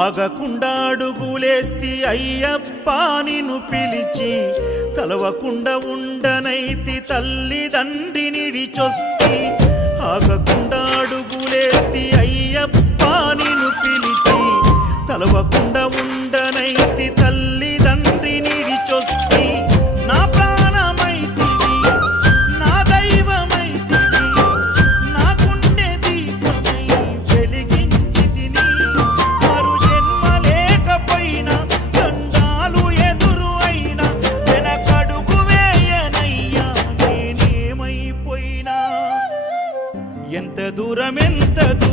ఆగకుండా అడుగులేస్తి అయ్యప్పా నిను పిలిచి కలవకుండా ఉండనైతి తల్లి తండ్రి నిడిచొస్తి. ఆగకుండా అడుగులేస్తి అయ్యప్పా నిను పిలిచి కలవకుండా ఉండనైతి తల్లి తండ్రి నిడిచొస్తి. ఎంత దూరం ఎంత దూరం